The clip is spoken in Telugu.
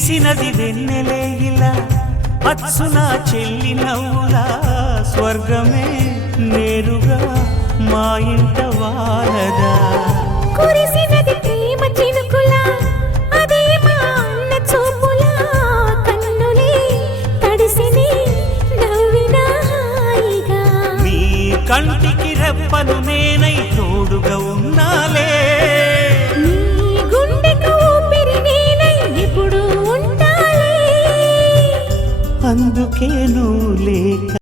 విరిసినది వెన్నెలే ఇలా. అచ్చున చెల్లి నవ్వులా స్వర్గమే నేరుగా మా ఇంట వారదా. కురిసినది ప్రేమ చినుకులా అదే మా అన్న చూపులా. కన్నులే తడిసిని నవ్విన హాయిగా. నీ కంటికి రెప్పను నేనై తోడుగా ఉన్నాలే అందుకే నువ్వు లేక